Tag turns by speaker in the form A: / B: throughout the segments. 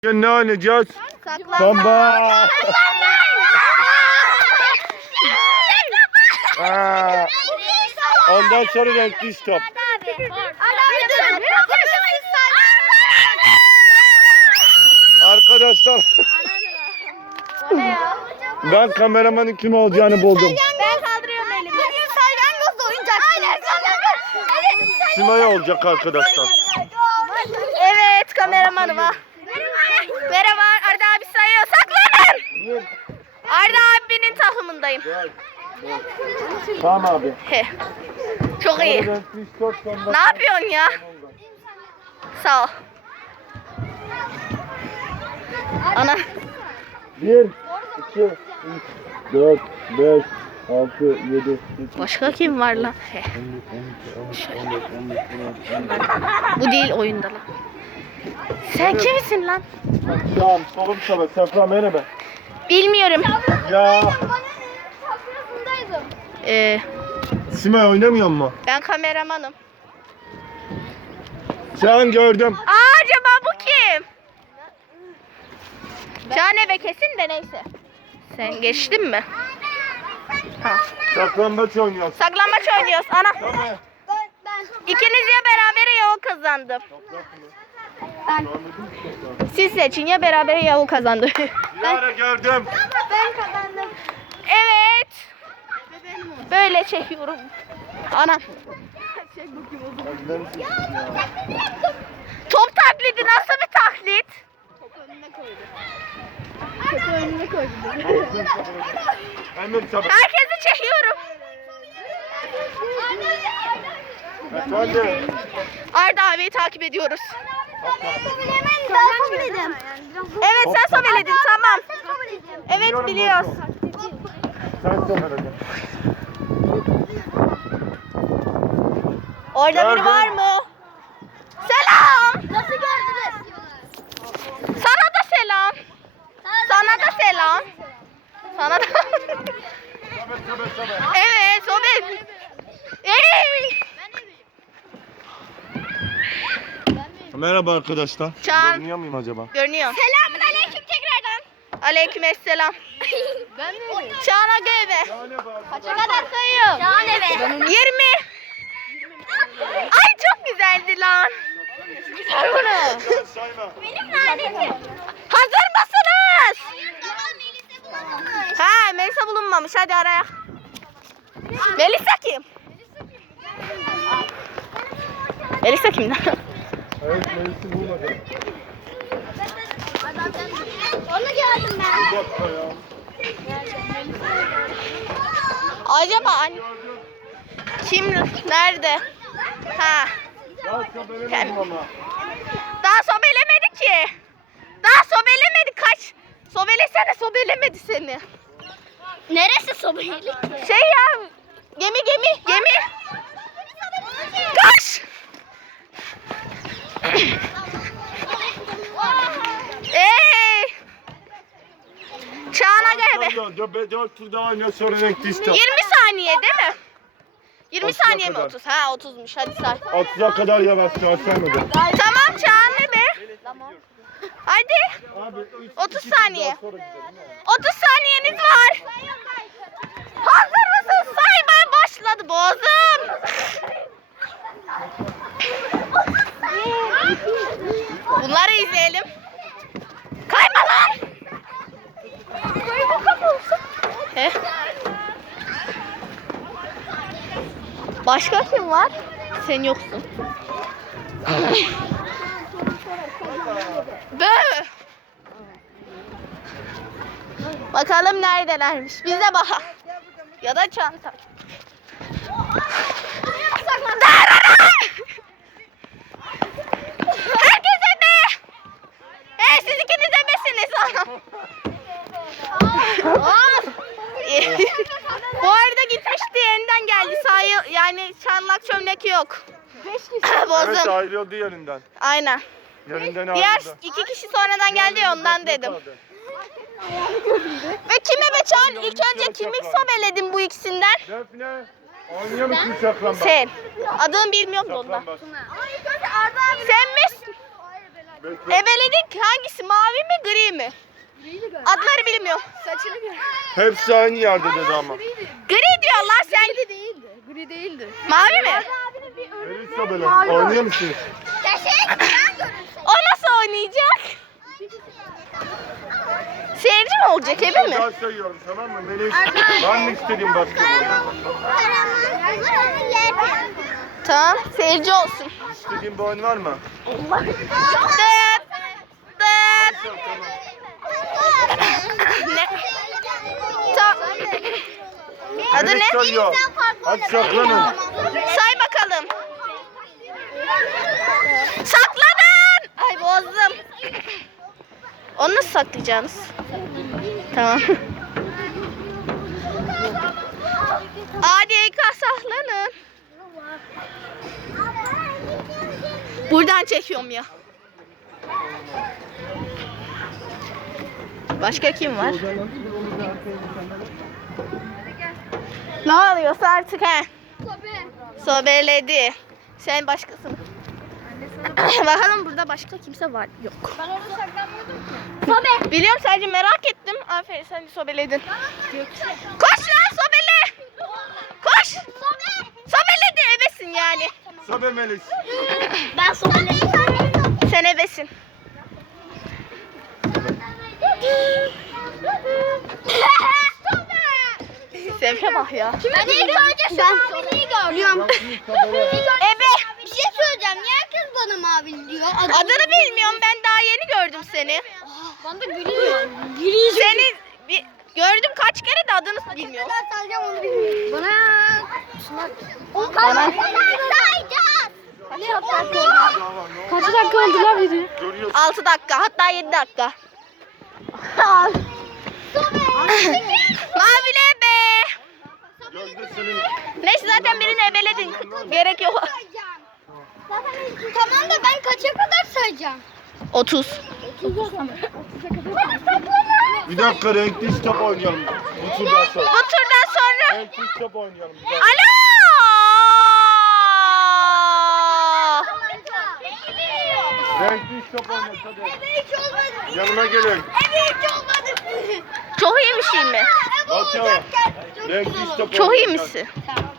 A: Ne oynayacağız?
B: Samba.
A: Ondan sonra renkli stop. Arkadaşlar ben kameramanın kim olacağını buldum.
B: Ben kaldırıyorum elimi. Bugün salyangozla oyuncak.
A: Simay olacak arkadaşlar.
B: Evet, kameramanım var. Merhaba, Arda abi sayıyor. Saklanın. Arda abinin takımındayım.
A: Tamam abi.
B: He. Çok iyi. Ne yapıyorsun ya? Sağ ol. Ana.
A: 1, 2, 3, 4, 5, 6, 7, 8.
B: Başka kim var lan? He. Bu değil oyunda lan. Sen kimsin lan?
A: Tamam, solum sana. Sefra merhaba.
B: Bilmiyorum.
A: Ya. Simay oynamıyor mu?
B: Ben kameramanım.
A: Sen gördüm.
B: Acaba bu kim? Caneve kesin de neyse. Sen geçtin mi? Ha.
A: Saklambaç oynuyoruz.
B: Saklambaç oynuyoruz. Ana.
A: Tamam.
B: İkiniz ya beraber ya o kazandı. Siz seçin ya beraber ya o kazandı.
A: Bir ara gördüm.
B: Ben kazandım. Evet. Böyle çekiyorum. Ana. Top taklidi nasıl bir taklit?
C: Topu önüne koydu.
A: Hemen çabuk.
B: Herkesi çekiyorum.
A: Efendim.
B: Arda abiyi takip ediyoruz.
C: Ben sobeledim.
B: Evet sen sobeledin tamam. Evet biliyoruz.
A: Sen söyle.
B: Orada biri var mı? Selam.
C: Nasıl gördünüz?
B: Sana da selam. Sana da selam. Sana da. Evet sobe. Ey!
A: Merhaba arkadaşlar.
B: Can.
A: Görünüyor muyum acaba?
B: Görünüyor.
C: Selamun aleyküm tekrardan.
B: Aleykümselam.
C: Ben mi?
B: Çağla Göbe. Kaça kadar sayıyorum?
C: Caneve.
B: 20. Ay çok güzeldi lan. Güzel bunu.
A: Sayma.
C: Benim lanetim.
B: Hazır mısınız? Ha Melisa bulunmamış hadi araya. Melisa kim? Melisa kim lan?
A: Evet, Melis'i bulmadım.
C: Onu gördüm ben.
A: Bir dakika ya.
B: Acaba kim nerede? Ha.
A: Ya sobelemedim ama.
B: Daha sobelemedi ki. Daha sobelemedi kaç. Sobelesene sobelemedi seni.
C: Neresi sobeylik?
B: Şey ya gemi. Koş. Çağla Göbe.
A: 4 tur daha oynuyor sonra renkli stop.
B: 20 saniye değil mi? 20
A: 30'a
B: saniye mi
A: kadar.
B: 30? Ha 30'muş hadi say.
A: 30'a kadar yavaş saymadım.
B: Tamam Çağla be. Hadi.
A: Abi
B: 30 saniye. 30 saniyeniz var. Hazır mısın? Saymaya başladı boğazım. Bunları izleyelim. Kayma lan. He? Başka kim var? Sen yoksun. Bö. Bakalım neredelermiş. Biz de bakalım. Ya da çanta. Herkese be. Siz ikiniz de besiniz. Bu arada gitmişti yeniden geldi. Yani çanlak çömlek yok.
A: Evet
B: Bozdum.
A: ayrıldı yerinden.
B: Aynen.
A: Yerinden
B: Diğer
A: ayrıldı.
B: 2 kişi sonradan geldi ya ondan dedim. Ve kime be Çağan? İlk önce kimi sobeledin bu ikisinden?
A: Defne oynuyor musun saklambaç?
B: Sen. Adını bilmiyorum da ondan.
A: Saklambaç.
B: Sen misin? Ebeledik, hangisi, mavi mi gri mi? Adları bilmiyorum.
C: Saçını gör.
A: Hepsi aynı yerde dedi ama.
B: Gri diyorlar sen.
C: Gri değildi.
B: Mavi mi?
A: Melisa böyle. Oynuyor musunuz?
B: O nasıl oynayacak? Seyirci mi olacak, ebe mi?
A: Daha sayıyorum tamam mı? Melis. Ben mi istediğim başka?
B: Tamam, seyirci olsun.
A: İstediğin bir oyun var mı?
B: Dıt, dıt. Ne? Adı
A: Melis
B: ne?
A: sayıyor. Hadi saklanın.
B: Say bakalım. Sakladın. Ay bozdum. Onu nasıl saklayacaksınız? Tamam. Hadi saklanın. Buradan çekiyorum ya. Başka kim var? Ne oluyorsa artık he. Sobeledi. Sen başkasın. Bakalım burada başka kimse var. Yok.
C: Ben orada saklanmıyordum ki.
B: Sobe. Biliyorum, sadece merak ettim. Aferin, sen de sobeledin. Koş lan sobele. Koş. Sobeledi, ebesin yani.
A: Sobe Melis.
C: Ben sobeleyim.
B: Sen ebesin. Sevke bak ya.
C: Ben ilk önce şu maviliği gördüm.
B: Ebe.
C: Bir şey söyleyeceğim. Niye herkes bana mavili diyor?
B: Adını bilmiyorum, ben daha yeni gördüm seni.
C: Bana da gri diyor.
B: Seni gördüm kaç kere de adını bilmiyorum.
C: Ben sayacağım onu bilmiyorum. Bana...
B: Bana-
C: Sayacağız.
A: Kaç
C: dakika oldu lan video?
A: Görüyorsun.
B: 6 dakika, hatta 7 dakika. Mavile be.
A: Gözde senin.
B: Neyse, zaten birini ebeledin. Gerek yok.
C: Tamam da ben kaça kadar sayacağım?
B: 30.
A: Bir dakika renkli stop oynayalım. Bu turdan sonra.
B: Bu turdan sonra...
A: Renkli stop oynayalım.
B: Alo!
A: Renkli stop oynayalım hadi.
C: Hiç olmadı.
A: Yanıma gelin.
C: Hiç olmadı.
B: Çok iyi bir şey mi?
A: Bak ya. Renkli stop
B: Çok iyi
A: oynayalım.
B: misin?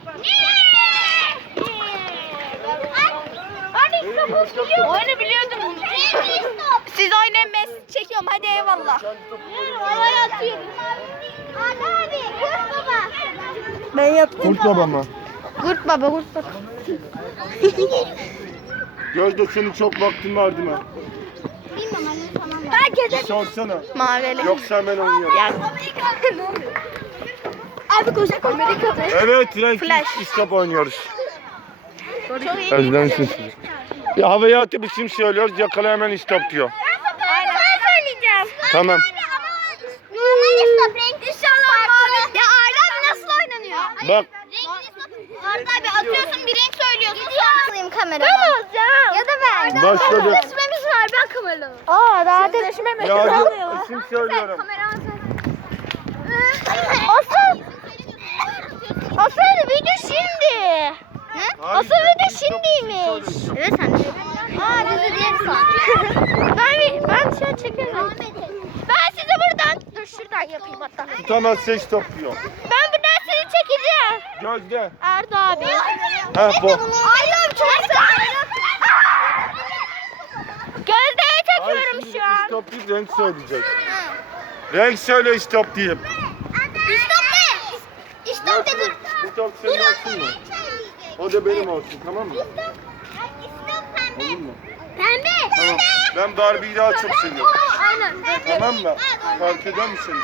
B: Oyunu biliyordum bunu. Siz oynayın, ben çekiyorum. Hadi eyvallah.
C: Havaya atıyorum. Abi, kurt baba.
B: Ben yaptım.
A: Kurt baba mı?
B: Kurt baba, kurt baba.
A: Gözde senin çok vaktin vardı mı?
C: Bilmem anne tamam. Herkese
A: Bir sorsana.
B: Mavili.
A: Yoksa hemen oynayalım.
B: Ya.
C: Abi koşak Amerika'da.
A: Evet renkli
B: Flash.
A: stop oynuyoruz.
B: Çok iyi.
A: Özlemsin sizi. Ya havaya atıp isim söylüyoruz yakala hemen stop diyor.
B: Aynen. Ben söyleyeceğim.
A: Tamam.
C: Normal stop renk inşallah mavi. Ya Arda abi nasıl oynanıyor?
A: Bak.
C: Arda abi atıyorsun bir renk söylüyorsun. Sonra alayım kamerayı. Ben alacağım. Ya da ben.
A: Başladı.
C: Sözleşmemiz var ben kameralı.
B: Aa, daha sözleşmemiz
A: Ya dur, isim söylüyorum.
B: Asıl video şimdi. Asıl video şimdiymiş.
C: Evet sen de. Aa bizi diğer
B: Ben şey çekiyorum. Ben sizi buradan, dur şuradan yapayım hatta.
A: Tutamazsa stop diyor.
B: Ben buradan sizi çekeceğim.
A: Gözde.
B: Erdo abi.
A: Ha bu.
B: Ayağım çok Gözde'ye
A: Hayır,
B: çekiyorum
A: şimdi
B: şu an.
A: stop değil renk söyleyecek. Renk söyle stop diyeyim.
C: İstop ne? İstop dedim.
A: Bu top senin olsun mu? O da benim olsun tamam mı? Olur mu?
C: Pembe.
A: Tamam. Ben Barbie'yi daha çok seviyorum.
C: Aynen.
A: Tamam mı? Fark eder misiniz?